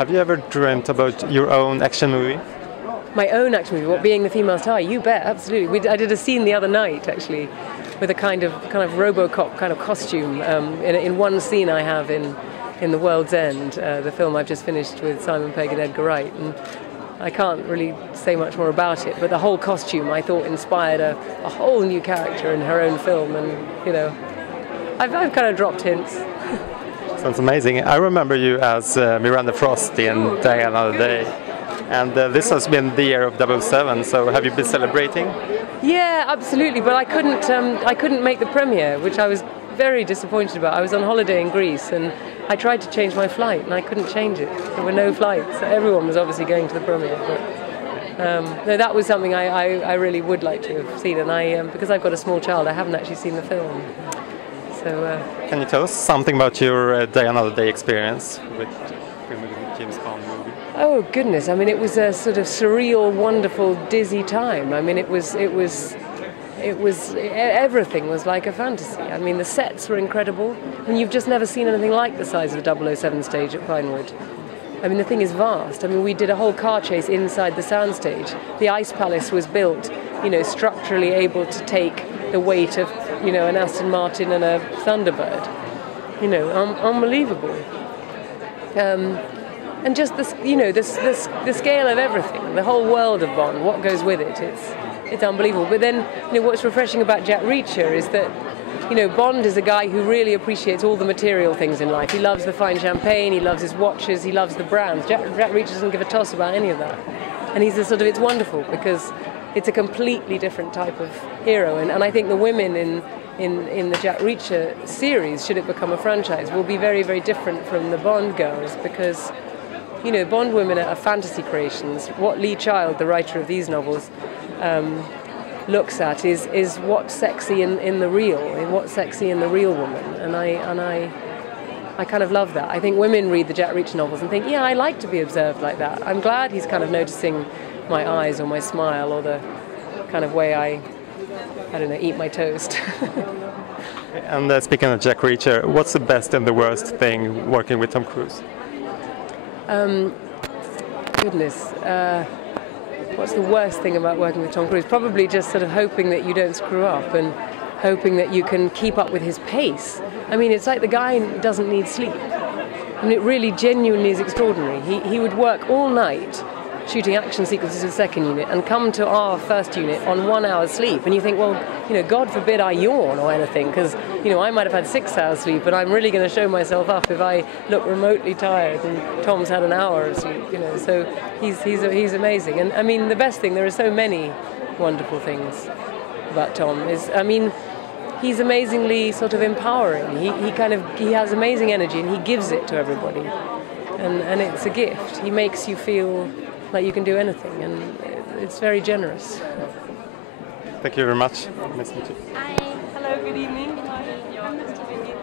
Have you ever dreamt about your own action movie? My own action movie, what, being the female star? You bet, absolutely. I did a scene the other night, actually, with a kind of RoboCop kind of costume. In one scene I have in The World's End, the film I've just finished with Simon Pegg and Edgar Wright. And I can't really say much more about it, but the whole costume I thought inspired a whole new character in her own film, and you know, I've kind of dropped hints. Sounds amazing. I remember you as Miranda Frost in Die Another Day, and this has been the year of 007. So have you been celebrating? Yeah, absolutely. But I couldn't make the premiere, which I was very disappointed about. I was on holiday in Greece and I tried to change my flight and I couldn't change it. There were no flights. Everyone was obviously going to the premiere. But no, that was something I really would like to have seen. And because I've got a small child, I haven't actually seen the film. So, can you tell us something about your Die Another Day experience with James Bond movie? Oh goodness! I mean, it was a sort of surreal, wonderful, dizzy time. I mean, it was everything was like a fantasy. I mean, the sets were incredible, and you've just never seen anything like the size of the 007 stage at Pinewood. I mean, the thing is vast. I mean, we did a whole car chase inside the soundstage. The Ice Palace was built, you know, structurally able to take the weight of, you know, an Aston Martin and a Thunderbird. You know, unbelievable. And just this, you know, the scale of everything, the whole world of Bond, what goes with it. It's unbelievable. But then, you know, what's refreshing about Jack Reacher is that, you know, Bond is a guy who really appreciates all the material things in life. He loves the fine champagne, he loves his watches, he loves the brands. Jack Reacher doesn't give a toss about any of that. And he's it's wonderful because it's a completely different type of hero. And I think the women in the Jack Reacher series, should it become a franchise, will be very, very different from the Bond girls because, you know, Bond women are fantasy creations. What Lee Child, the writer of these novels, looks at is what's sexy in the real, what's sexy in the real woman, and I kind of love that. I think women read the Jack Reacher novels and think, yeah, I like to be observed like that. I'm glad he's kind of noticing my eyes or my smile or the kind of way I don't know, eat my toast. And speaking of Jack Reacher, what's the best and the worst thing working with Tom Cruise? Goodness. What's the worst thing about working with Tom Cruise? Probably just sort of hoping that you don't screw up and hoping that you can keep up with his pace. I mean, it's like the guy doesn't need sleep. I mean, it really genuinely is extraordinary. He would work all night shooting action sequences with the second unit and come to our first unit on 1 hour's sleep. And you think, well, you know, God forbid I yawn or anything, because, you know, I might have had 6 hours sleep, but I'm really going to show myself up if I look remotely tired. And Tom's had an hour of sleep, you know, so he's amazing. And I mean, the best thing, there are so many wonderful things about Tom, is, I mean, he's amazingly sort of empowering. He has amazing energy and he gives it to everybody. And it's a gift. He makes you feel like you can do anything, and it's very generous. Thank you very much. Nice to meet you. Hi. Hello, good evening. Hi. Nice to meet you.